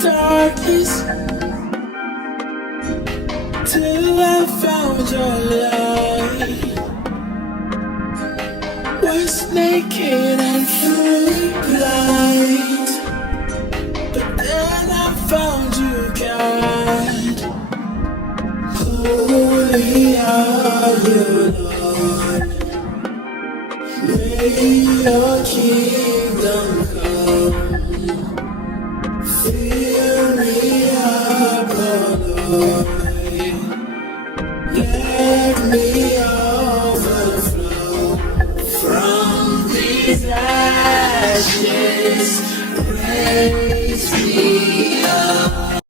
darkness till I found your light. Was naked and fully blind, but then I found you, God. Holy are you, Lord. May your kingdom